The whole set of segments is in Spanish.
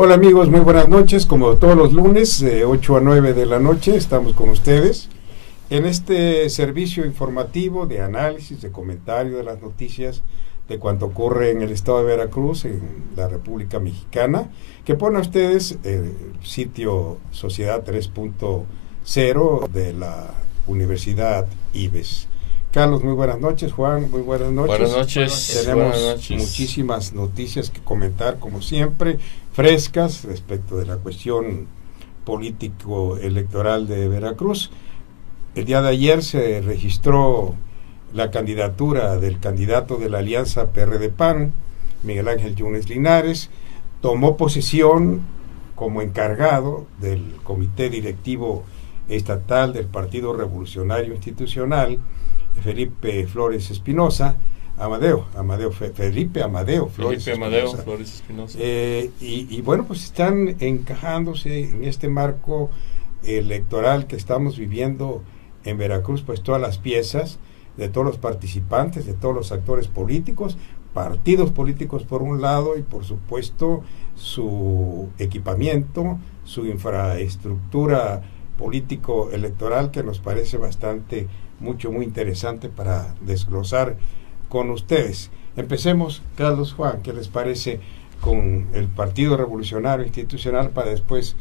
Hola amigos, muy buenas noches. Como todos los lunes, de 8 a 9 de la noche, estamos con ustedes en este servicio informativo de análisis, de comentario de las noticias de cuanto ocurre en el estado de Veracruz, en la República Mexicana, que pone a ustedes el sitio Sociedad 3.0 de la Universidad IBES. Carlos, muy buenas noches. Juan, muy buenas noches. Buenas noches. Tenemos buenas noches. muchísimas noticias que comentar, como siempre, frescas respecto de la cuestión político-electoral de Veracruz. El día de ayer se registró la candidatura del candidato de la Alianza PRD-PAN, Miguel Ángel Yunes Linares. Tomó posesión como encargado del Comité Directivo Estatal del Partido Revolucionario Institucional, Felipe Flores Espinosa, Felipe Amadeo Flores Espinosa. Y bueno, pues están encajándose en este marco electoral que estamos viviendo en Veracruz, pues todas las piezas de todos los participantes, de todos los actores políticos, partidos políticos por un lado, y por supuesto su equipamiento, su infraestructura político electoral, que nos parece bastante muy interesante para desglosar con ustedes. Empecemos, Carlos, Juan, ¿qué les parece con el Partido Revolucionario Institucional, para después,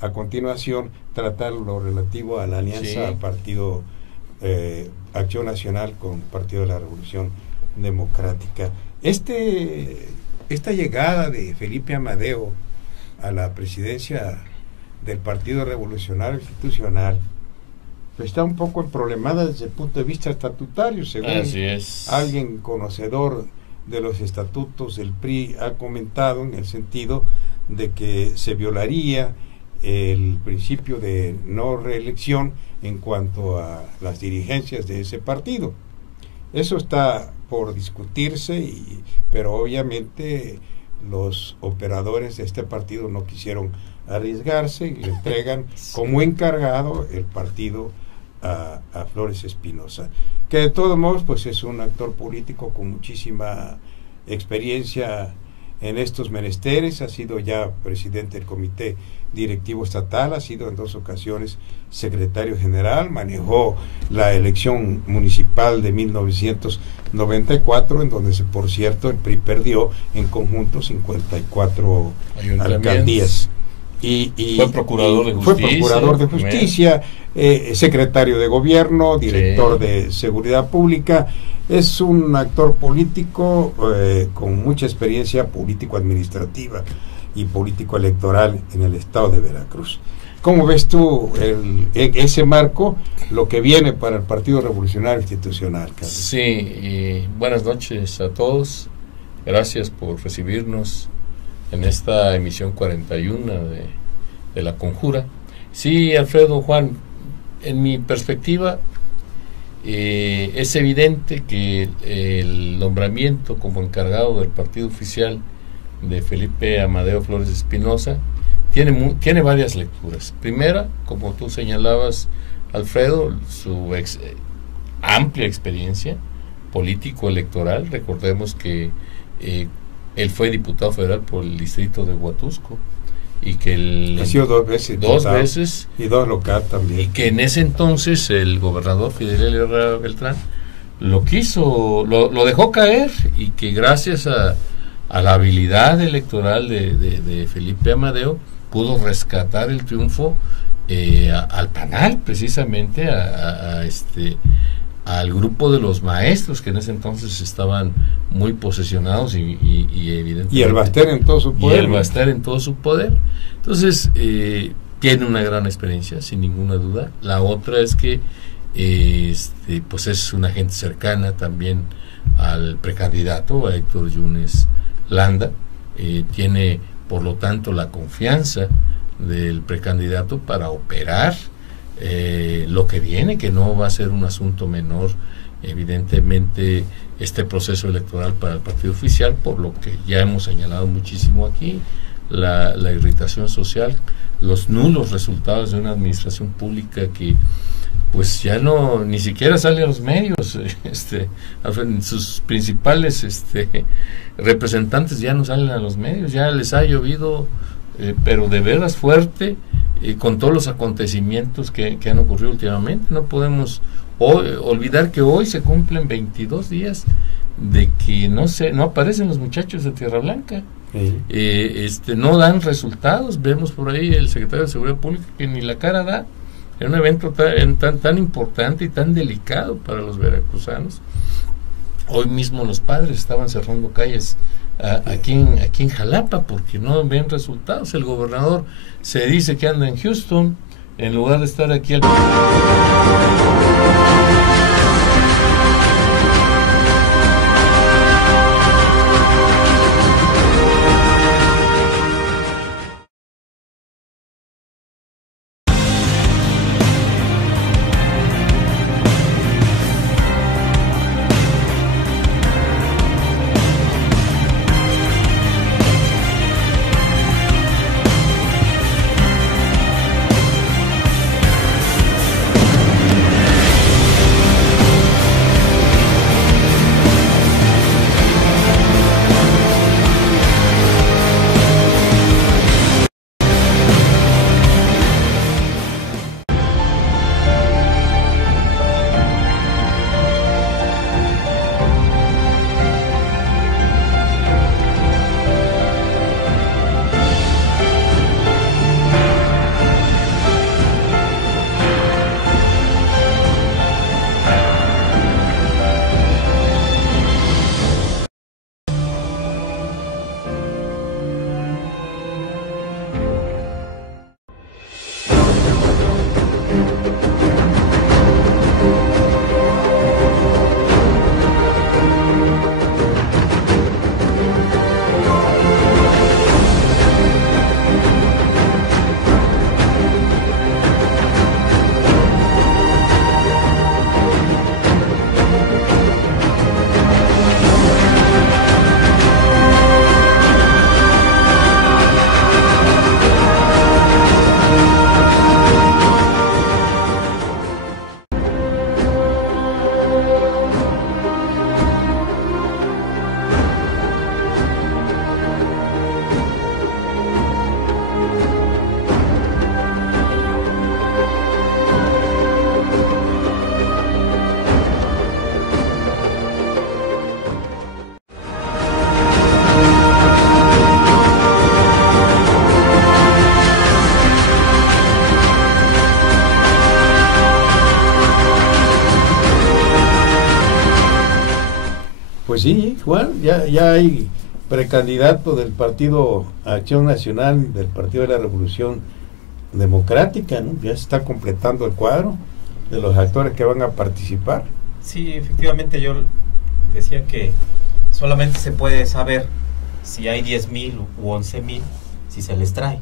a continuación, tratar lo relativo a la alianza Partido Acción Nacional con Partido de la Revolución Democrática? Esta llegada de Felipe Amadeo a la presidencia del Partido Revolucionario Institucional pues está un poco emproblemada desde el punto de vista estatutario, según alguien conocedor de los estatutos del PRI ha comentado, en el sentido de que se violaría el principio de no reelección en cuanto a las dirigencias de ese partido. Eso está por discutirse, pero obviamente los operadores de este partido no quisieron arriesgarse y le entregan como encargado el partido a Flores Espinosa, que de todos modos pues es un actor político con muchísima experiencia en estos menesteres. Ha sido ya presidente del Comité Directivo Estatal, ha sido en 2 ocasiones secretario general, manejó la elección municipal de 1994, en donde, por cierto, el PRI perdió en conjunto 54 alcaldías. Fue procurador de justicia, secretario de gobierno, director de seguridad pública. Es un actor político con mucha experiencia político-administrativa y político-electoral en el estado de Veracruz. ¿Cómo ves tú en ese marco lo que viene para el Partido Revolucionario Institucional, Carlos? Sí, buenas noches a todos. Gracias por recibirnos en esta emisión 41 de La Conjura. Sí, Alfredo, Juan, en mi perspectiva es evidente que el nombramiento como encargado del partido oficial de Felipe Amadeo Flores Espinosa tiene varias lecturas. Primera, como tú señalabas, Alfredo, su amplia experiencia político-electoral. Recordemos que él fue diputado federal por el distrito de Huatusco y que ha sido 2 veces, y 2 local también, y que en ese entonces el gobernador Fidel Herrera Beltrán lo dejó caer, y que gracias a la habilidad electoral de Felipe Amadeo pudo rescatar el triunfo al PANAL, precisamente al grupo de los maestros, que en ese entonces estaban muy posesionados y evidentemente... Y el Baster en todo su poder. Entonces, tiene una gran experiencia, sin ninguna duda. La otra es que pues es una gente cercana también al precandidato, a Héctor Yunes Landa. Tiene, por lo tanto, la confianza del precandidato para operar lo que viene, que no va a ser un asunto menor, evidentemente, este proceso electoral para el partido oficial, por lo que ya hemos señalado muchísimo aquí, la irritación social, los nulos resultados de una administración pública que pues ya ni siquiera sale a los medios, sus principales representantes ya no salen a los medios, ya les ha llovido pero de veras fuerte, con todos los acontecimientos que han ocurrido últimamente. No podemos olvidar que hoy se cumplen 22 días de que no aparecen los muchachos de Tierra Blanca. No dan resultados. Vemos por ahí el secretario de Seguridad Pública que ni la cara da en un evento tan importante y tan delicado para los veracruzanos. Hoy mismo los padres estaban cerrando calles aquí en Jalapa porque no ven resultados. El gobernador se dice que anda en Houston en lugar de estar aquí Pues sí, Juan, ya hay precandidato del Partido Acción Nacional, del Partido de la Revolución Democrática, ¿no? Ya se está completando el cuadro de los actores que van a participar. Sí, efectivamente, yo decía que solamente se puede saber si hay 10,000 u 11,000 si se les trae,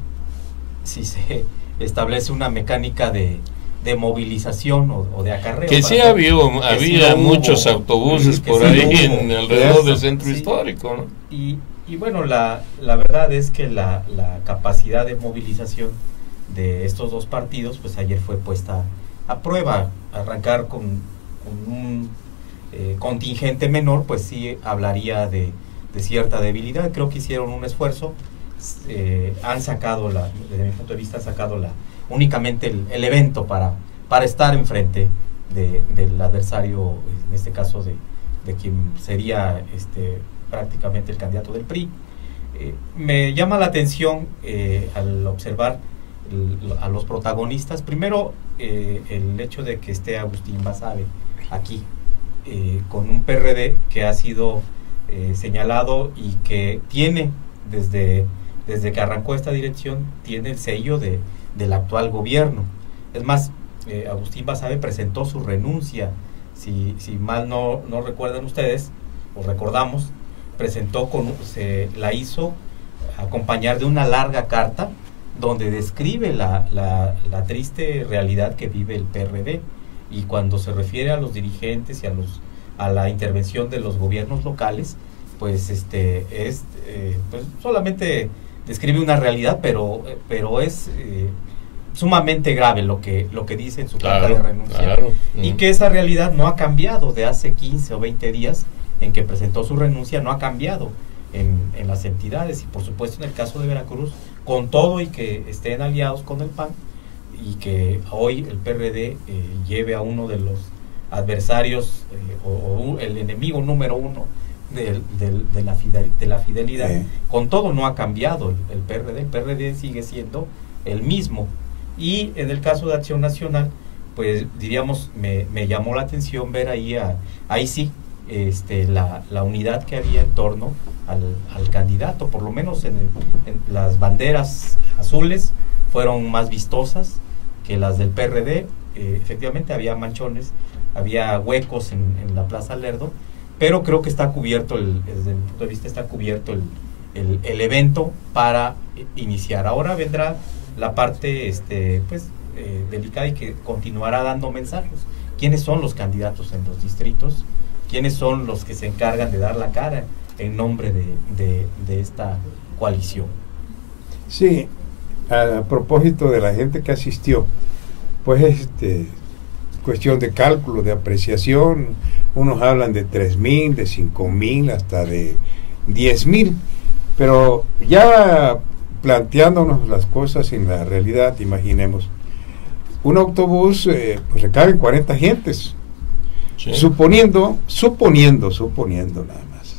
si se establece una mecánica de movilización o de acarreo. Que sí había muchos autobuses por ahí en alrededor del centro histórico, ¿no? Y bueno, la verdad es que la capacidad de movilización de estos dos partidos, pues ayer fue puesta a prueba. Arrancar con un contingente menor, pues sí hablaría de cierta debilidad. Creo que hicieron un esfuerzo, han sacado, desde mi punto de vista, únicamente el evento para estar enfrente del adversario, en este caso de quien sería prácticamente el candidato del PRI. Me llama la atención al observar a los protagonistas. Primero, el hecho de que esté Agustín Basabe aquí, con un PRD que ha sido señalado y que tiene, desde que arrancó esta dirección, tiene el sello del actual gobierno. Es más, Agustín Basabe presentó su renuncia, si mal no recuerdan ustedes, o recordamos, la hizo acompañar de una larga carta donde describe la triste realidad que vive el PRD, y cuando se refiere a los dirigentes y a la intervención de los gobiernos locales, pues pues solamente describe una realidad, pero es sumamente grave lo que dice en su carta de renuncia. Claro. Y que esa realidad no ha cambiado de hace 15 o 20 días en que presentó su renuncia, no ha cambiado. en las entidades, y por supuesto en el caso de Veracruz, con todo y que estén aliados con el PAN, y que hoy el PRD lleve a uno de los adversarios o el enemigo número uno de la fidelidad. Con todo no ha cambiado el PRD sigue siendo el mismo. Y en el caso de Acción Nacional, pues diríamos, me llamó la atención ver ahí sí la unidad que había en torno al candidato. Por lo menos en las banderas azules fueron más vistosas que las del PRD. Efectivamente había manchones, había huecos en la Plaza Lerdo, pero creo que está cubierto, desde mi punto de vista, está cubierto el evento para iniciar. Ahora vendrá la parte delicada, y que continuará dando mensajes. ¿Quiénes son los candidatos en los distritos? ¿Quiénes son los que se encargan de dar la cara en nombre de esta coalición? Sí, a propósito de la gente que asistió, pues cuestión de cálculo, de apreciación, unos hablan de 3,000, de 5,000, hasta de 10,000, pero ya planteándonos las cosas en la realidad, imaginemos, un autobús pues recaben 40 gentes, sí. suponiendo nada más,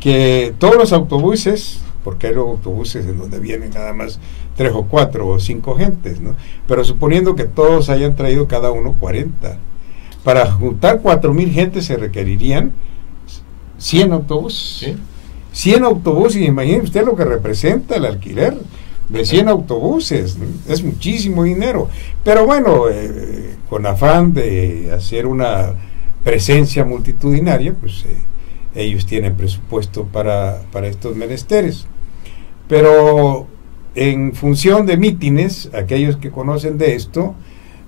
que todos los autobuses, porque hay autobuses en donde vienen nada más 3 o 4 o 5 gentes, ¿no? Pero suponiendo que todos hayan traído cada uno 40, para juntar 4,000 gentes se requerirían 100 autobuses. ¿Sí? 100 autobuses, imagínense usted lo que representa el alquiler de 100 autobuses, ¿no? Es muchísimo dinero, pero bueno, con afán de hacer una presencia multitudinaria, pues ellos tienen presupuesto para estos menesteres. Pero en función de mítines, aquellos que conocen de esto,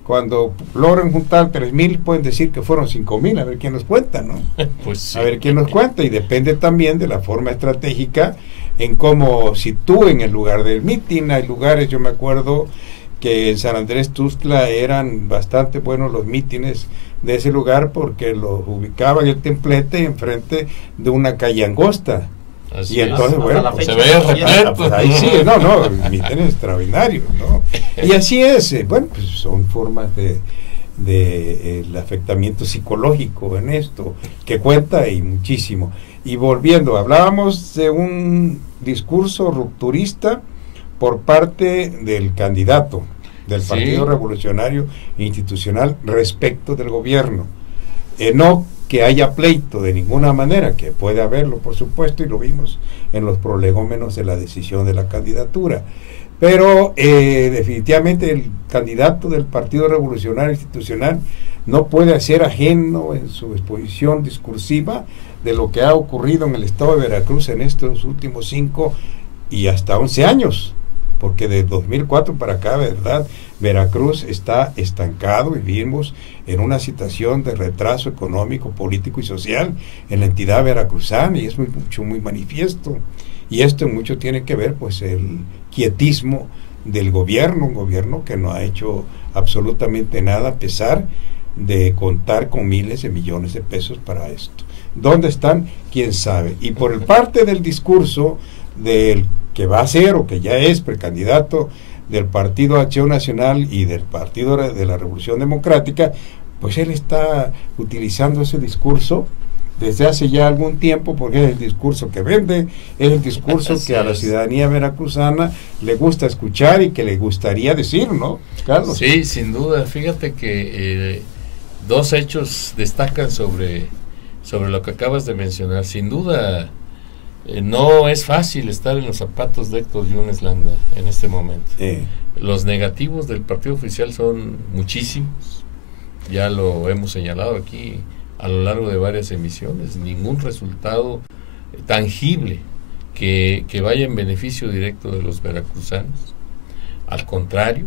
cuando logran juntar 3,000, pueden decir que fueron 5,000, a ver quién nos cuenta, ¿no? Pues sí. A ver quién nos cuenta, y depende también de la forma estratégica en cómo sitúen el lugar del mítin. Hay lugares, yo me acuerdo que en San Andrés Tuxtla eran bastante buenos los mítines de ese lugar, porque los ubicaban el templete enfrente de una calle angosta. Así y entonces, bueno, pues, se ve repleto. Pues ahí sí, mítines extraordinarios, ¿no? Y así es, bueno, pues son formas de el afectamiento psicológico en esto, que cuenta y muchísimo. Y volviendo, hablábamos de un discurso rupturista por parte del candidato del Partido Revolucionario Institucional respecto del gobierno. No que haya pleito de ninguna manera, que puede haberlo, por supuesto, y lo vimos en los prolegómenos de la decisión de la candidatura, pero definitivamente el candidato del Partido Revolucionario Institucional no puede ser ajeno en su exposición discursiva de lo que ha ocurrido en el estado de Veracruz en estos últimos 5 y hasta 11 años, porque de 2004 para acá, ¿verdad?, Veracruz está estancado y vivimos en una situación de retraso económico, político y social en la entidad veracruzana, y es muy manifiesto. Y esto mucho tiene que ver, pues, el quietismo del gobierno, un gobierno que no ha hecho absolutamente nada, a pesar de contar con miles de millones de pesos para esto. ¿Dónde están? ¿Quién sabe? Y por el parte del discurso del que va a ser o que ya es precandidato del Partido Acción Nacional y del Partido de la Revolución Democrática, pues él está utilizando ese discurso desde hace ya algún tiempo, porque es el discurso que vende, es el discurso que a la ciudadanía veracruzana le gusta escuchar y que le gustaría decir, ¿no, Carlos? Sí, sin duda. Fíjate que dos hechos destacan sobre lo que acabas de mencionar. Sin duda, no es fácil estar en los zapatos de Héctor Yunes Landa en este momento. Los negativos del partido oficial son muchísimos, ya lo hemos señalado aquí a lo largo de varias emisiones. Ningún resultado tangible que vaya en beneficio directo de los veracruzanos. Al contrario,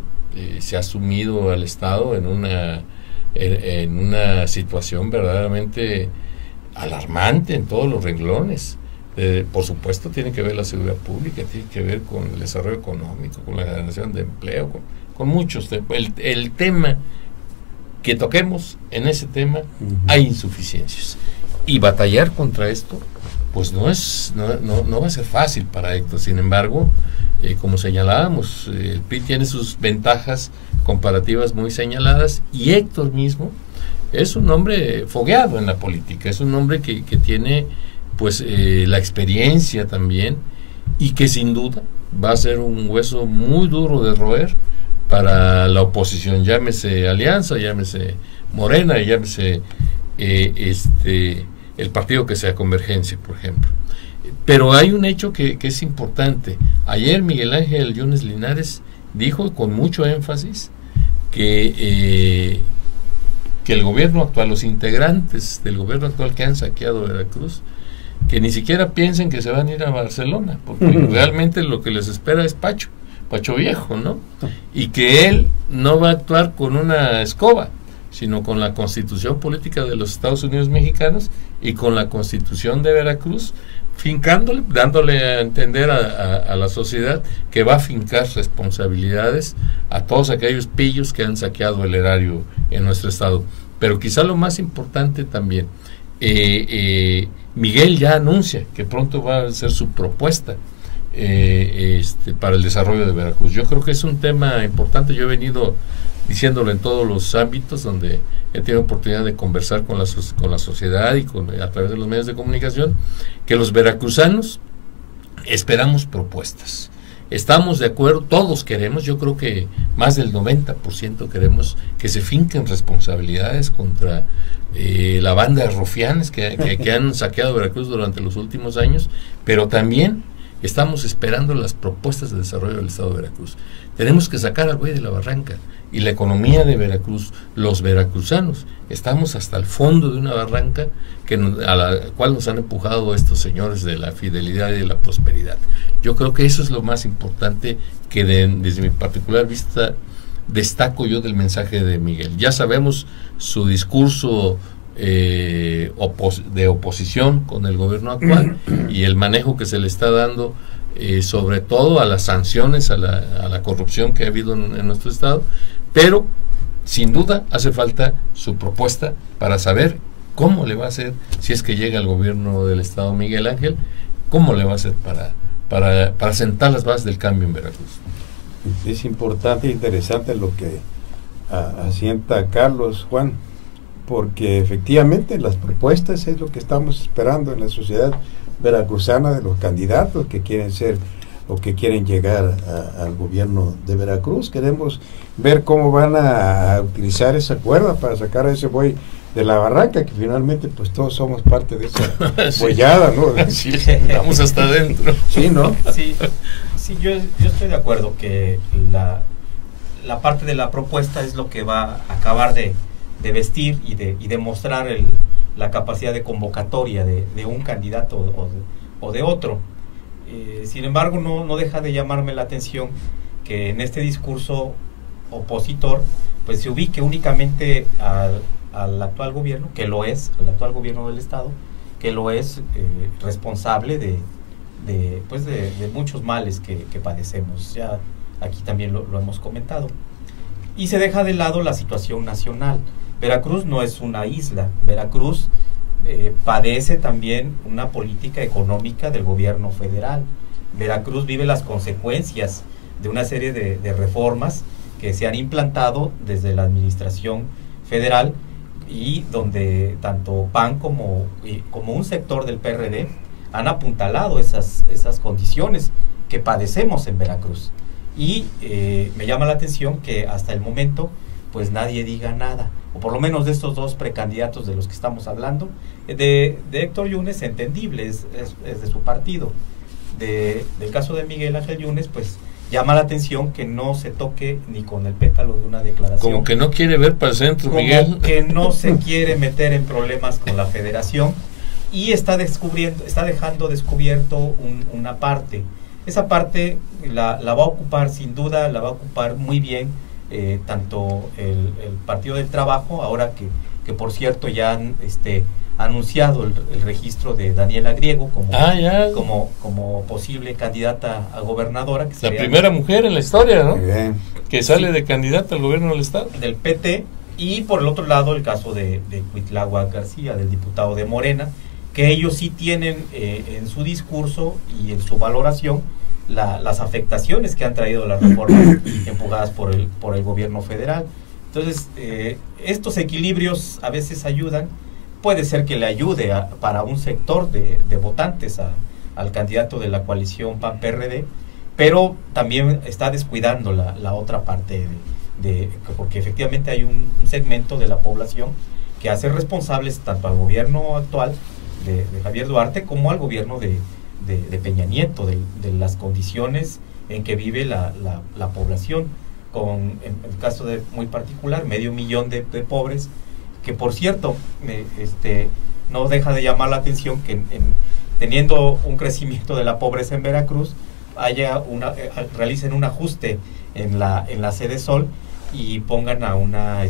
se ha sumido al Estado en una situación verdaderamente alarmante en todos los renglones. Por supuesto tiene que ver la seguridad pública, tiene que ver con el desarrollo económico, con la generación de empleo, con muchos. El tema que toquemos, en ese tema hay insuficiencias, y batallar contra esto pues no va a ser fácil para Héctor. Sin embargo, como señalábamos, el PRI tiene sus ventajas comparativas muy señaladas, y Héctor mismo es un hombre fogueado en la política, es un hombre que tiene pues la experiencia también, y que sin duda va a ser un hueso muy duro de roer para la oposición, llámese Alianza, llámese Morena, llámese el partido que sea Convergencia, por ejemplo. Pero hay un hecho que es importante. Ayer Miguel Ángel Yunes Linares dijo con mucho énfasis que el gobierno actual, los integrantes del gobierno actual que han saqueado Veracruz, que ni siquiera piensen que se van a ir a Barcelona, porque realmente lo que les espera es Pacho Viejo, ¿no? Y que él no va a actuar con una escoba, sino con la Constitución Política de los Estados Unidos Mexicanos y con la Constitución de Veracruz, fincándole, dándole a entender a la sociedad que va a fincar responsabilidades a todos aquellos pillos que han saqueado el erario en nuestro estado. Pero quizá lo más importante también, Miguel ya anuncia que pronto va a hacer su propuesta para el desarrollo de Veracruz. Yo creo que es un tema importante. Yo he venido diciéndolo en todos los ámbitos donde he tenido oportunidad de conversar con la sociedad y a través de los medios de comunicación, que los veracruzanos esperamos propuestas. Estamos de acuerdo, todos queremos, yo creo que más del 90% queremos que se finquen responsabilidades contra la banda de rufianes que han saqueado Veracruz durante los últimos años, pero también estamos esperando las propuestas de desarrollo del estado de Veracruz. Tenemos que sacar al buey de la barranca, y la economía de Veracruz, los veracruzanos, estamos hasta el fondo de una barranca a la cual nos han empujado estos señores de la fidelidad y de la prosperidad. Yo creo que eso es lo más importante que desde mi particular vista destaco yo del mensaje de Miguel. Ya sabemos su discurso de oposición con el gobierno actual y el manejo que se le está dando, sobre todo a las sanciones, a la corrupción que ha habido en nuestro estado, pero sin duda hace falta su propuesta para saber cómo le va a hacer, si es que llega al gobierno del estado Miguel Ángel, cómo le va a hacer para sentar las bases del cambio en Veracruz. Es importante e interesante lo que asienta Carlos, Juan, porque efectivamente las propuestas es lo que estamos esperando en la sociedad veracruzana de los candidatos que quieren ser o que quieren llegar al gobierno de Veracruz. Queremos ver cómo van a utilizar esa cuerda para sacar a ese buey de la barranca, que finalmente pues todos somos parte de esa boyada, ¿no? Sí, vamos hasta adentro. Sí, ¿no? Sí, yo estoy de acuerdo que la parte de la propuesta es lo que va a acabar de vestir y de mostrar la capacidad de convocatoria de un candidato o de otro. Sin embargo, no deja de llamarme la atención que en este discurso opositor pues se ubique únicamente al actual gobierno, que lo es, al actual gobierno del estado, que lo es responsable de muchos males que padecemos. Ya aquí también lo hemos comentado. Y se deja de lado la situación nacional. Veracruz no es una isla. Veracruz padece también una política económica del gobierno federal. Veracruz vive las consecuencias de una serie de reformas que se han implantado desde la administración federal, y donde tanto PAN como un sector del PRD han apuntalado esas condiciones que padecemos en Veracruz. Y me llama la atención que hasta el momento pues nadie diga nada, o por lo menos de estos dos precandidatos de los que estamos hablando. De Héctor Yunes, entendible, es de su partido. Del caso de Miguel Ángel Yunes, pues llama la atención que no se toque ni con el pétalo de una declaración. Como que no quiere ver para el centro, Miguel. Como que no se quiere meter en problemas con la federación, y está dejando descubierto una parte. Esa parte la va a ocupar, sin duda, la va a ocupar muy bien tanto el Partido del Trabajo, ahora que por cierto ya han anunciado el registro de Daniela Griego como posible candidata a gobernadora. Que la primera mujer en la historia, ¿no? Bien. Que sale de candidata al gobierno del estado. Del PT. Y por el otro lado el caso de Cuitláhuac García, del diputado de Morena, que ellos sí tienen en su discurso y en su valoración las afectaciones que han traído las reformas empujadas por el gobierno federal. Entonces, estos equilibrios a veces ayudan. Puede ser que le ayude para un sector de votantes al candidato de la coalición PAN-PRD, pero también está descuidando la otra parte, porque efectivamente hay un segmento de la población que hace responsables tanto al gobierno actual de Javier Duarte como al gobierno de Peña Nieto, de las condiciones en que vive la población, en el caso muy particular, 500,000 de pobres, que por cierto, no deja de llamar la atención que teniendo un crecimiento de la pobreza en Veracruz, realicen un ajuste en la sede Sol y pongan a una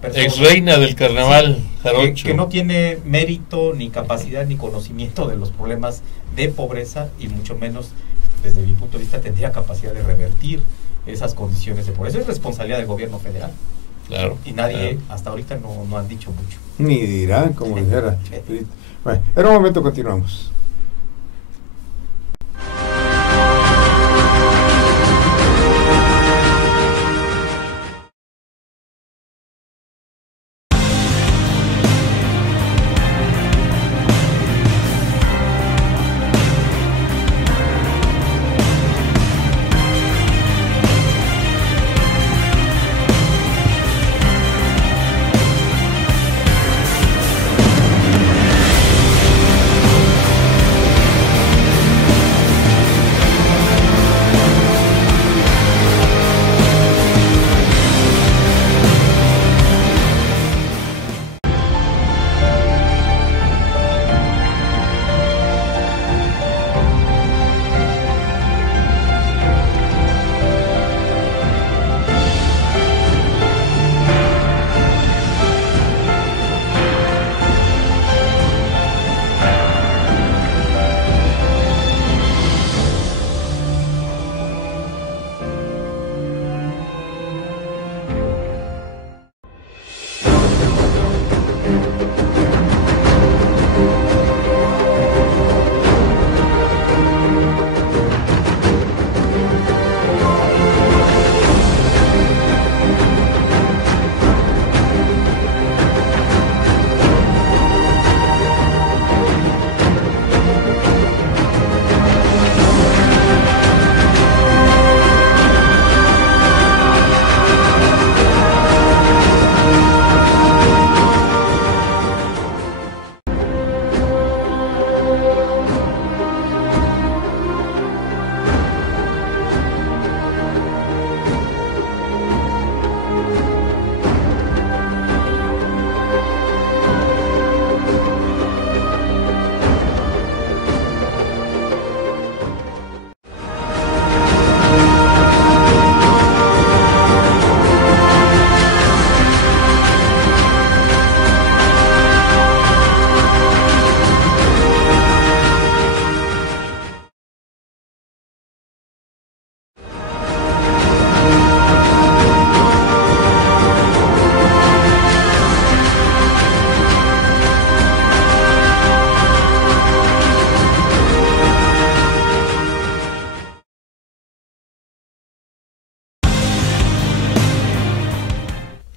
persona ex reina del carnaval, sí, jarocho, que no tiene mérito, ni capacidad, ni conocimiento de los problemas de pobreza, y mucho menos, desde mi punto de vista, tendría capacidad de revertir esas condiciones de pobreza. Es responsabilidad del gobierno federal. Claro. Y nadie, hasta ahorita, no han dicho mucho. Ni dirán, como dijera. Bueno, en un momento continuamos.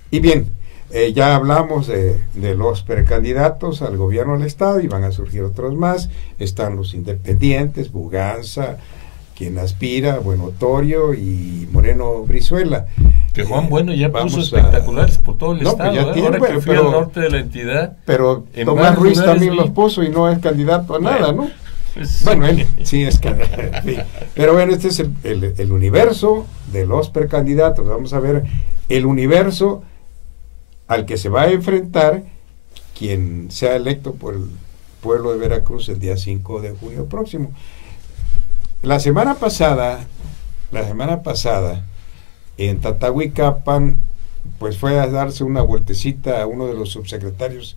Y bien, ya hablamos de los precandidatos al gobierno del estado y van a surgir otros más. Están los independientes, Buganza, quien aspira, Bueno Torio y Moreno Brizuela. Que Juan Bueno ya puso espectaculares por todo el estado. Pues ya tiene, ahora que fui al norte de la entidad. Pero Tomás Ruiz también los puso y no es candidato a nada, ¿no? Bueno, él sí es candidato. Sí. Pero bueno, este es el universo de los precandidatos. Vamos a ver el universo al que se va a enfrentar quien sea electo por el pueblo de Veracruz el día 5 de junio próximo. La semana pasada en Tatahuicapan, pues fue a darse una vueltecita a uno de los subsecretarios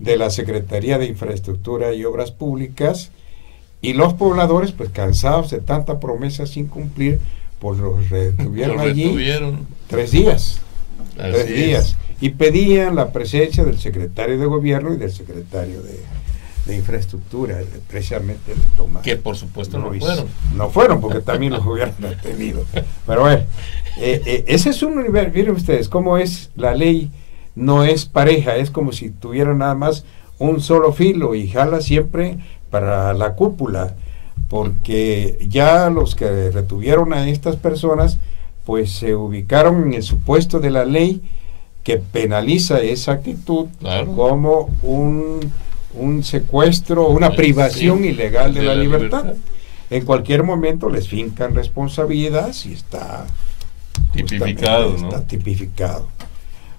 de la Secretaría de Infraestructura y Obras Públicas, y los pobladores, pues cansados de tanta promesa sin cumplir, pues los retuvieron allí 3 días. Así 3 días. Y pedían la presencia del secretario de gobierno y del secretario de infraestructura, precisamente de Tomás. Que por supuesto no Luis. fueron. No fueron, porque también los hubieran tenido. Pero bueno, ese es un universo. Miren ustedes cómo es la ley, no es pareja, es como si tuviera nada más un solo filo y jala siempre para la cúpula, porque ya los que retuvieron a estas personas, pues se ubicaron en el supuesto de la ley que penaliza esa actitud, Claro. como un secuestro, una privación Sí, ilegal de la libertad. En cualquier momento les fincan responsabilidad si está Tipificado, justamente, ¿no? está tipificado.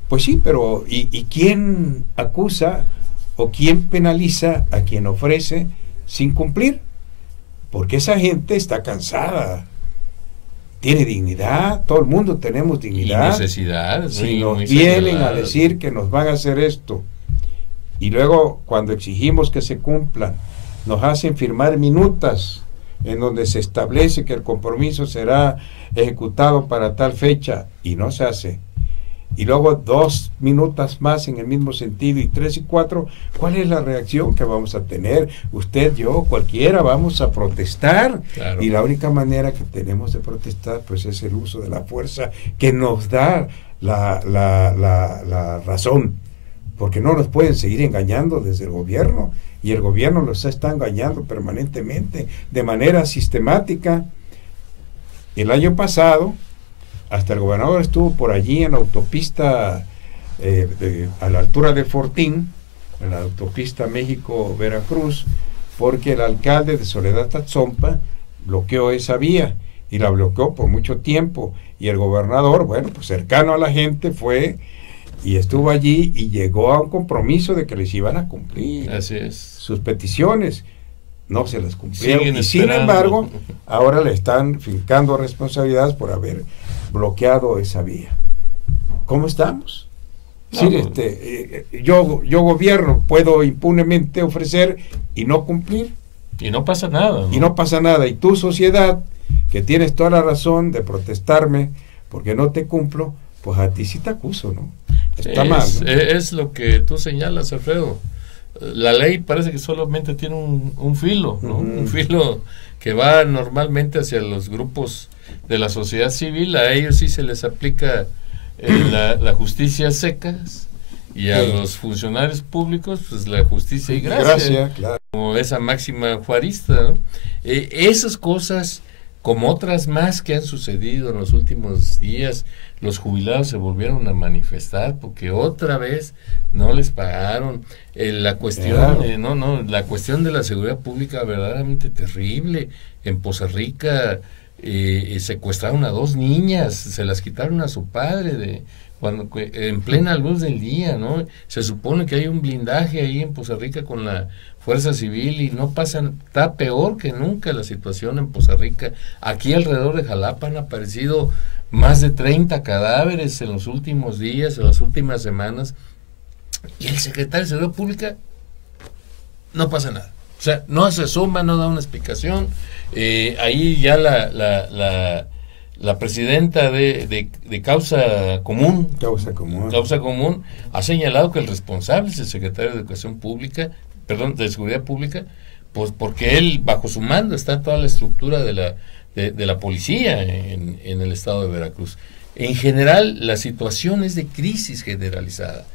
Pues sí, pero ¿y quién acusa o quién penaliza a quien ofrece sin cumplir? Porque esa gente está cansada, tiene dignidad, todo el mundo tenemos Y dignidad. necesidades. Si muy- nos muy vienen a señaladas. decir que nos van a hacer esto y luego cuando exigimos que se cumplan nos hacen firmar minutas en donde se establece que el compromiso será ejecutado para tal fecha y no se hace, y luego 2 minutos más en el mismo sentido y 3 y 4, ¿cuál es la reacción que vamos a tener? Usted, yo, cualquiera, vamos a protestar. Claro. Y la única manera que tenemos de protestar pues es el uso de la fuerza que nos da la razón, porque no nos pueden seguir engañando desde el gobierno, y el gobierno los está engañando permanentemente, de manera sistemática. El año pasado, hasta el gobernador estuvo por allí en la autopista a la altura de Fortín, en la autopista México-Veracruz, porque el alcalde de Soledad Tatzompa bloqueó esa vía y la bloqueó por mucho tiempo, y el gobernador, bueno, pues cercano a la gente, fue y estuvo allí y llegó a un compromiso de que les iban a cumplir Así es. sus peticiones. No se las cumplieron, Siguen y sin esperando. embargo ahora le están fincando responsabilidades por haber bloqueado esa vía. ¿Cómo estamos? No, Sí, pues, yo gobierno, puedo impunemente ofrecer y no cumplir, y no pasa nada, ¿no? y no pasa nada, y tu sociedad, que tienes toda la razón de protestarme porque no te cumplo, pues a ti sí te acuso, ¿no? Está mal, ¿no? Es lo que tú señalas, Alfredo. La ley parece que solamente tiene un filo, ¿no? Un filo que va normalmente hacia los grupos de la sociedad civil. A ellos sí se les aplica la justicia secas, y a los funcionarios públicos pues la justicia y gracia, Claro. como esa máxima juarista, ¿no? Esas cosas, como otras más que han sucedido en los últimos días, los jubilados se volvieron a manifestar porque otra vez no les pagaron. La cuestión, Claro. La cuestión de la seguridad pública verdaderamente terrible. En Poza Rica secuestraron a 2 niñas, se las quitaron a su padre en plena luz del día, ¿no? Se supone que hay un blindaje ahí en Poza Rica con la Fuerza Civil y no pasan, está peor que nunca la situación en Poza Rica. Aquí alrededor de Jalapa han aparecido más de 30 cadáveres en los últimos días, en las últimas semanas, y el secretario de Seguridad Pública no pasa nada. O sea, no se asoma, no da una explicación. Ahí ya la presidenta de Causa Común, Causa Común, ha señalado que el responsable es el secretario de Educación Pública, de Seguridad Pública, pues porque él, bajo su mando, está toda la estructura de la policía en el estado de Veracruz. En general, la situación es de crisis generalizada.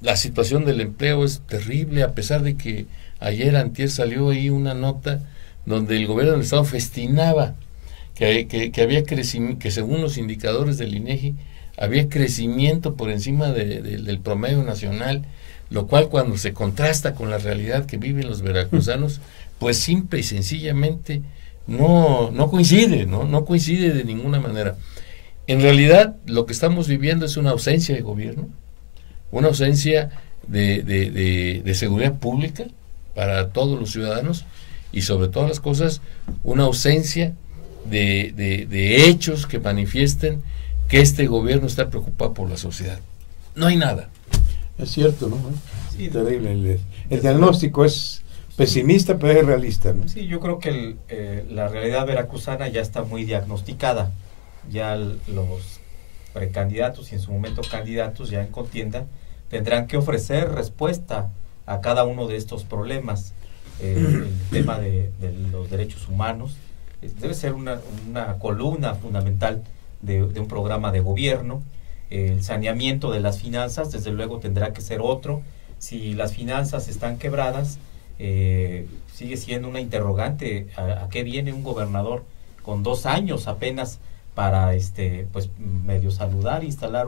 La situación del empleo es terrible, a pesar de que antier salió ahí una nota donde el gobierno del estado festinaba que había crecimiento, que según los indicadores del INEGI había crecimiento por encima del promedio nacional, lo cual, cuando se contrasta con la realidad que viven los veracruzanos, pues simple y sencillamente no coincide, no coincide de ninguna manera. En realidad, lo que estamos viviendo es una ausencia de gobierno, una ausencia de seguridad pública para todos los ciudadanos, y sobre todas las cosas, una ausencia de hechos que manifiesten que este gobierno está preocupado por la sociedad. No hay nada. Es cierto, ¿no? Sí, terrible. El diagnóstico es pesimista, pero es realista, ¿no? Sí, yo creo que la realidad veracruzana ya está muy diagnosticada. Ya los precandidatos y en su momento candidatos ya en contienda tendrán que ofrecer respuesta a cada uno de estos problemas. El tema de los derechos humanos debe ser una columna fundamental de un programa de gobierno. El saneamiento de las finanzas, desde luego, tendrá que ser otro. Si las finanzas están quebradas, sigue siendo una interrogante a qué viene un gobernador con 2 años apenas para pues medio saludar, instalar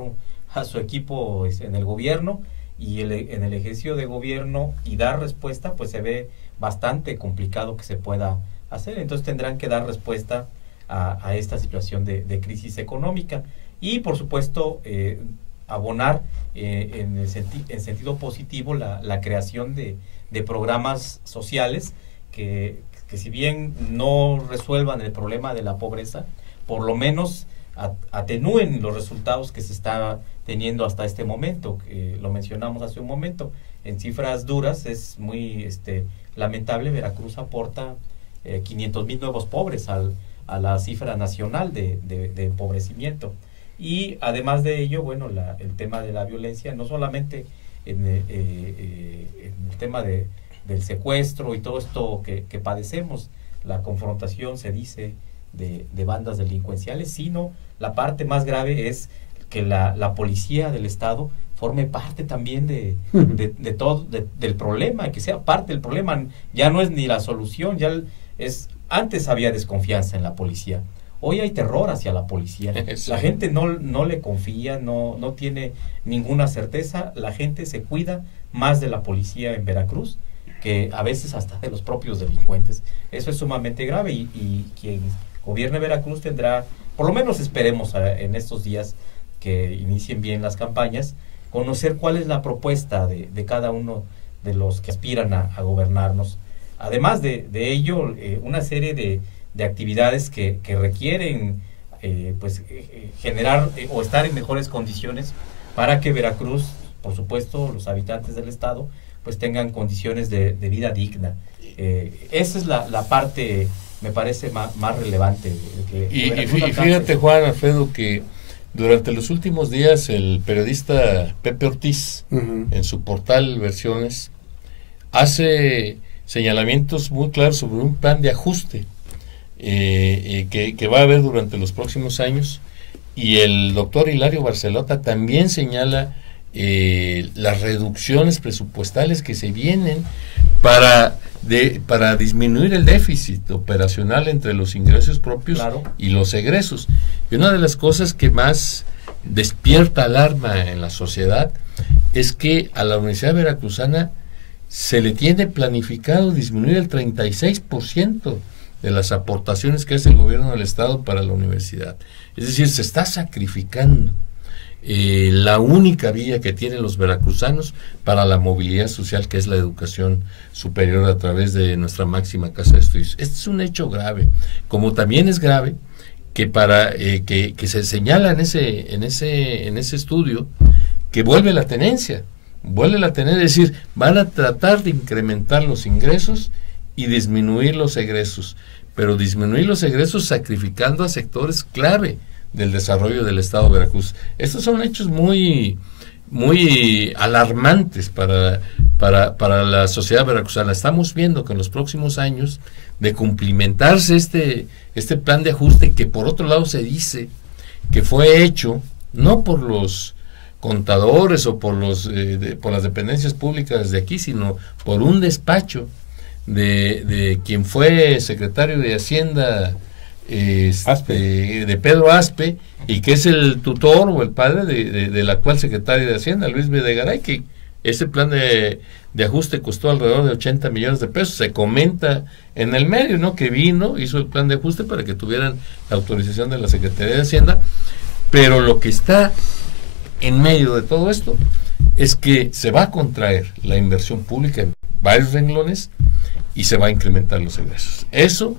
a su equipo en el gobierno, y en el ejercicio de gobierno y dar respuesta, pues se ve bastante complicado que se pueda hacer. Entonces tendrán que dar respuesta a esta situación de crisis económica, y por supuesto abonar en sentido positivo la creación de programas sociales que si bien no resuelvan el problema de la pobreza, por lo menos atenúen los resultados que se está teniendo hasta este momento. Lo mencionamos hace un momento, en cifras duras es muy lamentable. Veracruz aporta 500,000 nuevos pobres a la cifra nacional de empobrecimiento. Y además de ello, bueno, el tema de la violencia, no solamente en el tema del secuestro y todo esto que padecemos, la confrontación, se dice, de bandas delincuenciales, sino la parte más grave es que la policía del Estado forme parte también de todo, del problema, que sea parte del problema. Ya no es ni la solución, antes había desconfianza en la policía. Hoy hay terror hacia la policía. Sí. La gente no le confía, no tiene ninguna certeza. La gente se cuida más de la policía en Veracruz que a veces hasta de los propios delincuentes. Eso es sumamente grave, y quien gobierne Veracruz tendrá, por lo menos esperemos en estos días que inicien bien las campañas, conocer cuál es la propuesta de cada uno de los que aspiran a gobernarnos. Además de ello, una serie de actividades que requieren generar o estar en mejores condiciones para que Veracruz, por supuesto, los habitantes del estado, pues tengan condiciones de vida digna. Esa es la parte, me parece, más relevante. Y fíjate, Juan Alfredo, que durante los últimos días el periodista Pepe Ortiz, en su portal Versiones, hace señalamientos muy claros sobre un plan de ajuste que va a haber durante los próximos años, y el doctor Hilario Barcelota también señala las reducciones presupuestales que se vienen para disminuir el déficit operacional entre los ingresos propios, claro, y los egresos. Y una de las cosas que más despierta alarma en la sociedad es que a la Universidad Veracruzana se le tiene planificado disminuir el 36% de las aportaciones que hace el gobierno del estado para la universidad. Es decir, se está sacrificando la única vía que tienen los veracruzanos para la movilidad social, que es la educación superior a través de nuestra máxima casa de estudios. Este es un hecho grave, como también es grave que que se señala en ese estudio que vuelve la tenencia, es decir, van a tratar de incrementar los ingresos y disminuir los egresos, pero disminuir los egresos sacrificando a sectores clave del desarrollo del estado de Veracruz. Estos son hechos muy alarmantes para la sociedad veracruzana. Estamos viendo que en los próximos años, de cumplimentarse este plan de ajuste, que por otro lado se dice que fue hecho no por los contadores o por las dependencias públicas de aquí, sino por un despacho de quien fue secretario de Hacienda, de Pedro Aspe, y que es el tutor o el padre del actual secretario de Hacienda, Luis Videgaray, que ese plan de ajuste costó alrededor de 80 millones de pesos. Se comenta en el medio, ¿no?, que hizo el plan de ajuste para que tuvieran la autorización de la Secretaría de Hacienda, pero lo que está en medio de todo esto es que se va a contraer la inversión pública en varios renglones y se va a incrementar los egresos. Eso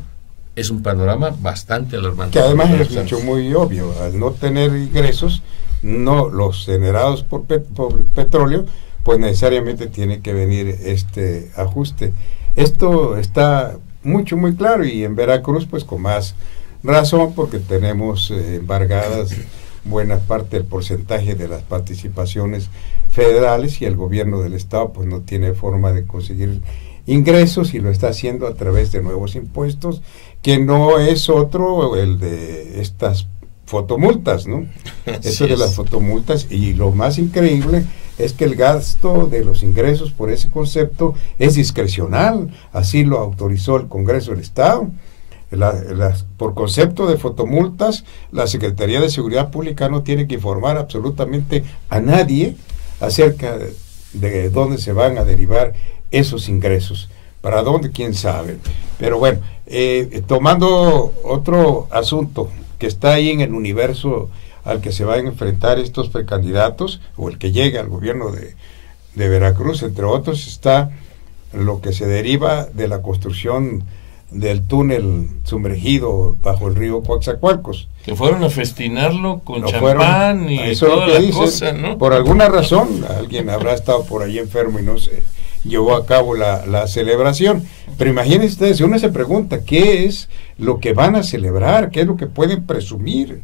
es un panorama bastante alarmante. Que además es un hecho muy obvio. Al no tener ingresos, los generados por petróleo, pues necesariamente tiene que venir este ajuste. Esto está muy claro, y en Veracruz pues con más razón, porque tenemos embargadas buena parte del porcentaje de las participaciones federales, y el gobierno del estado pues no tiene forma de conseguir ingresos y lo está haciendo a través de nuevos impuestos, que no es otro el de estas fotomultas, ¿no? Eso de las fotomultas, y lo más increíble es que el gasto de los ingresos por ese concepto es discrecional, así lo autorizó el Congreso del Estado. Por concepto de fotomultas, la Secretaría de Seguridad Pública no tiene que informar absolutamente a nadie acerca de dónde se van a derivar esos ingresos. ¿Para dónde? ¿Quién sabe? Pero bueno, tomando otro asunto que está ahí en el universo al que se van a enfrentar estos precandidatos, o el que llega al gobierno de Veracruz, entre otros, está lo que se deriva de la construcción del túnel sumergido bajo el río Coatzacoalcos. Que fueron a festinarlo con champán y toda la cosa, ¿no? Por alguna razón, alguien habrá estado por ahí enfermo y no se llevó a cabo la celebración. Pero imagínense ustedes, si uno se pregunta, ¿qué es lo que van a celebrar? ¿Qué es lo que pueden presumir?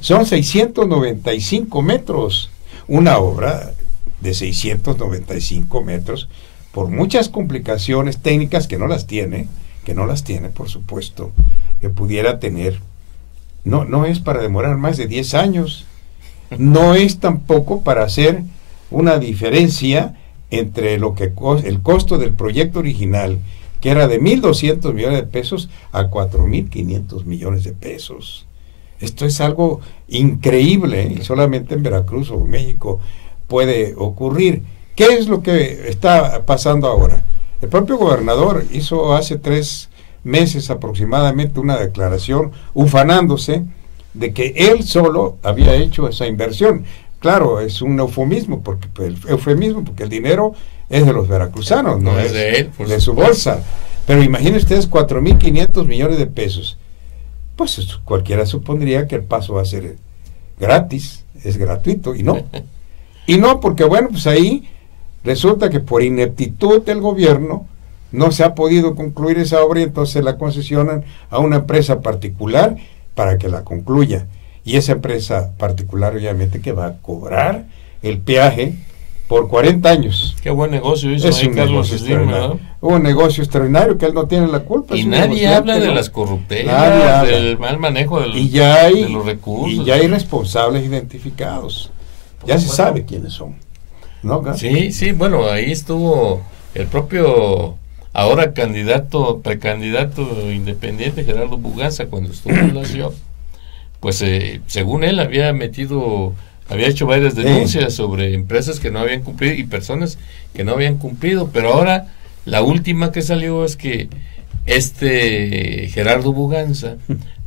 Son 695 metros. Una obra de 695 metros, por muchas complicaciones técnicas que no las tiene, por supuesto, que pudiera tener, no es para demorar más de 10 años, no es tampoco para hacer una diferencia entre el costo del proyecto original, que era de 1.200 millones de pesos, a 4.500 millones de pesos. Esto es algo increíble, y solamente en Veracruz o México puede ocurrir. ¿Qué es lo que está pasando ahora? El propio gobernador hizo hace 3 meses aproximadamente una declaración ufanándose de que él solo había hecho esa inversión. Claro, es un eufemismo porque el dinero es de los veracruzanos, no es de él, de su bolsa. Pero imaginen ustedes 4.500 millones de pesos. Pues cualquiera supondría que el paso va a ser gratis, es gratuito, y no. Y no, porque bueno, pues ahí resulta que por ineptitud del gobierno no se ha podido concluir esa obra, y entonces la concesionan a una empresa particular para que la concluya. Y esa empresa particular obviamente que va a cobrar el peaje por 40 años. Qué buen negocio hizo ahí Carlos Slim, ¿no? Un negocio extraordinario que él no tiene la culpa. Y nadie habla de las corruptelas, del mal manejo de los recursos. Y ya hay responsables identificados. Ya se sabe quiénes son, ¿no? Sí, bueno, ahí estuvo el propio ahora precandidato independiente Gerardo Buganza cuando estuvo en la ciudad. Pues según él había hecho varias denuncias sobre empresas que no habían cumplido y personas que no habían cumplido, pero ahora la última que salió es que Gerardo Buganza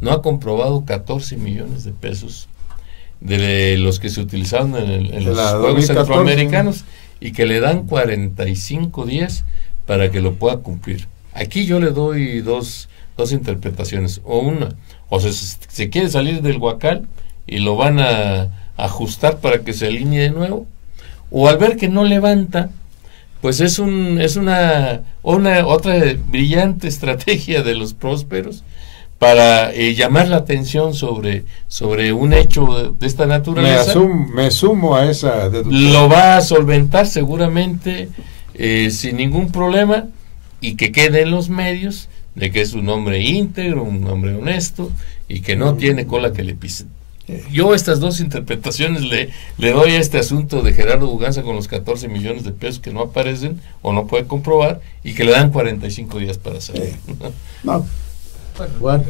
no ha comprobado 14 millones de pesos de los que se utilizaron en los Juegos Centroamericanos, y que le dan 45 días para que lo pueda cumplir. Aquí yo le doy dos interpretaciones, o se quiere salir del huacal y lo van a ajustar para que se alinee de nuevo, o al ver que no levanta, pues es una otra brillante estrategia de los prósperos para llamar la atención sobre un hecho de esta naturaleza. Me sumo a esa deducción. Lo va a solventar seguramente sin ningún problema, y que quede en los medios de que es un hombre íntegro, un hombre honesto, y que no tiene cola que le pisen. Yo estas dos interpretaciones le doy a este asunto de Gerardo Buganza con los 14 millones de pesos que no aparecen o no puede comprobar, y que le dan 45 días para hacerlo. No. Bueno,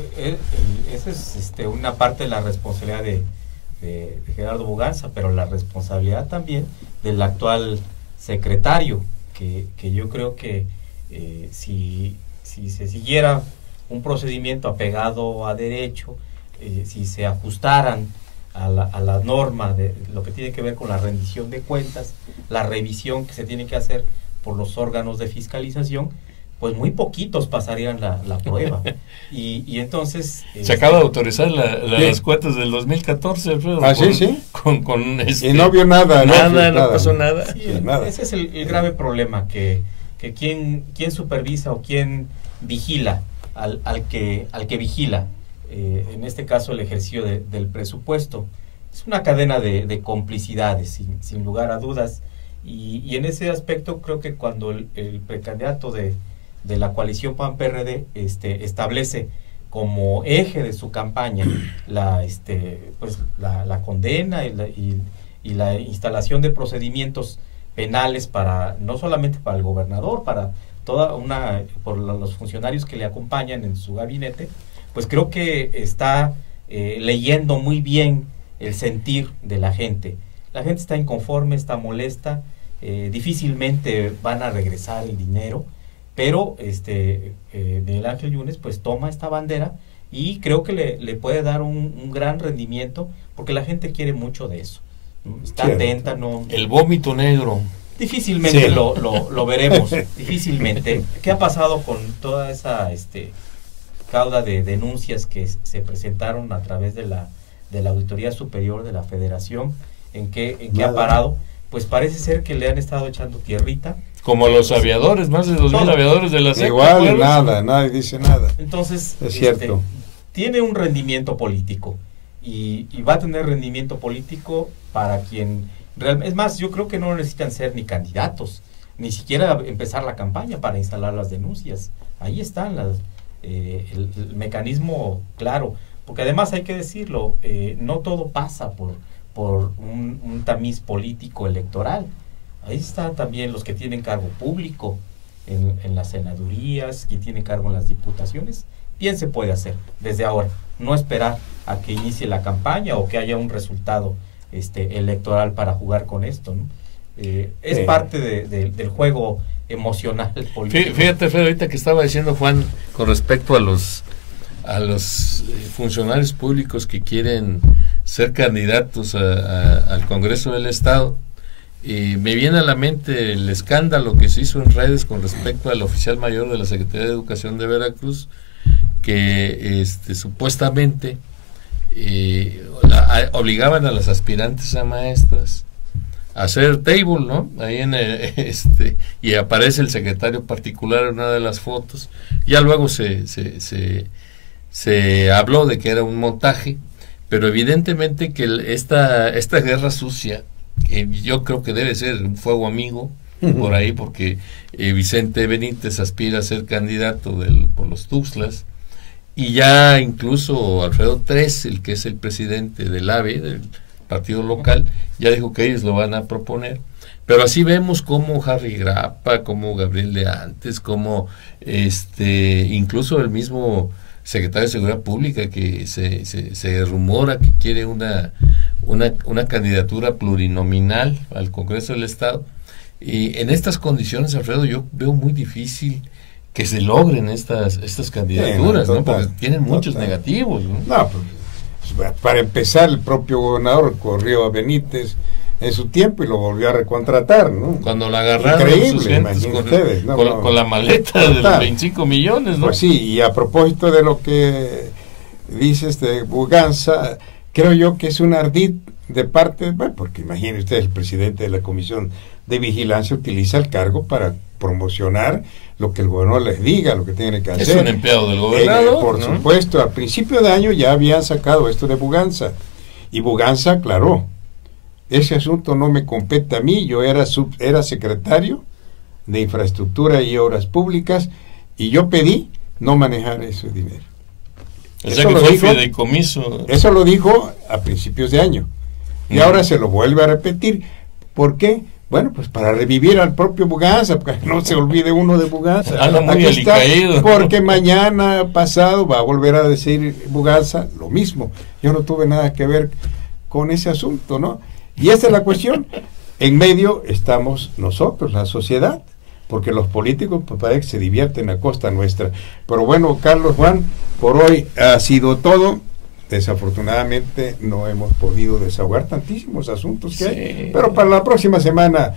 esa es una parte de la responsabilidad de Gerardo Buganza, pero la responsabilidad también del actual secretario, que yo creo que si se siguiera un procedimiento apegado a derecho, si se ajustaran a la norma de lo que tiene que ver con la rendición de cuentas, la revisión que se tiene que hacer por los órganos de fiscalización, pues muy poquitos pasarían la prueba. Y entonces... Se acaba de autorizar las cuentas del 2014, Alfredo. ¿Ah, sí? Y no vio nada. No pasó nada. Sí, ese es el grave problema, que quién supervisa o quién vigila al que vigila, en este caso el ejercicio del presupuesto. es una cadena de complicidades, sin lugar a dudas. Y en ese aspecto creo que cuando el precandidato de la coalición PAN-PRD establece como eje de su campaña la condena y la instalación de procedimientos penales para no solamente para el gobernador, para por los funcionarios que le acompañan en su gabinete, pues creo que está leyendo muy bien el sentir de la gente. La gente está inconforme, está molesta, difícilmente van a regresar el dinero, pero Miguel Ángel Yunes pues toma esta bandera y creo que le puede dar un gran rendimiento, porque la gente quiere mucho de eso. Está atenta, no. El vómito negro. Difícilmente lo veremos, difícilmente. ¿Qué ha pasado con toda esa cauda de denuncias que se presentaron a través de la Auditoría Superior de la Federación? ¿En qué ha parado? Pues parece ser que le han estado echando tierrita. Como los aviadores, más de 2,000 aviadores de la SEP. Igual, nadie dice nada. Entonces, es cierto. Tiene un rendimiento político y va a tener rendimiento político para quien realmente. Es más, yo creo que no necesitan ser ni candidatos, ni siquiera empezar la campaña para instalar las denuncias. Ahí están el mecanismo claro, porque además hay que decirlo, no todo pasa por un tamiz político electoral. Ahí están también los que tienen cargo público en las senadurías, quien tiene cargo en las diputaciones. Bien se puede hacer desde ahora, no esperar a que inicie la campaña o que haya un resultado electoral para jugar con esto, ¿no? Es parte del juego emocional político. Fíjate, Fede, ahorita que estaba diciendo Juan con respecto a los funcionarios públicos que quieren ser candidatos al Congreso del Estado, me viene a la mente el escándalo que se hizo en redes con respecto al oficial mayor de la Secretaría de Educación de Veracruz, que supuestamente obligaban a las aspirantes a maestras a hacer table, ¿no? Ahí y aparece el secretario particular en una de las fotos. Ya luego se habló de que era un montaje, pero evidentemente que esta guerra sucia, que yo creo que debe ser un fuego amigo por ahí, porque Vicente Benítez aspira a ser candidato por los Tuxtlas, y ya incluso Alfredo Tres, el que es el presidente del AVE, del partido local, ya dijo que ellos lo van a proponer. Pero así vemos como Harry Grappa, como Gabriel de Antes, como incluso el mismo secretario de Seguridad Pública, que se rumora que quiere una candidatura plurinominal al Congreso del Estado. Y en estas condiciones, Alfredo, yo veo muy difícil que se logren estas candidaturas, ¿no? Porque tienen muchos negativos, ¿no? No, pues, para empezar, el propio gobernador corrió a Benítez en su tiempo y lo volvió a recontratar, ¿no? Cuando la agarraron sus gentes con la maleta de los 25 millones, ¿no? Pues sí, y a propósito de lo que dices de Buganza, creo yo que es un ardid de parte, bueno, porque imagine usted, el presidente de la Comisión de Vigilancia utiliza el cargo para promocionar lo que el gobernador les diga, lo que tiene que hacer. Es un empleado del gobernador, por supuesto, a principio de año ya habían sacado esto de Buganza, y Buganza aclaró: ese asunto no me compete a mí, yo era secretario de Infraestructura y Obras Públicas, y yo pedí no manejar ese dinero. O sea que fue fideicomiso. Eso lo dijo a principios de año, y ahora se lo vuelve a repetir. ¿Por qué? Bueno, pues para revivir al propio Buganza, porque no se olvide uno de Buganza. Muy alicaído. Porque mañana pasado va a volver a decir Buganza lo mismo. Yo no tuve nada que ver con ese asunto, ¿no? Y esta es la cuestión. En medio estamos nosotros, la sociedad, porque los políticos pues, parece que se divierten a costa nuestra. Pero bueno, Carlos, Juan, por hoy ha sido todo. Desafortunadamente no hemos podido desahogar tantísimos asuntos que hay, pero para la próxima semana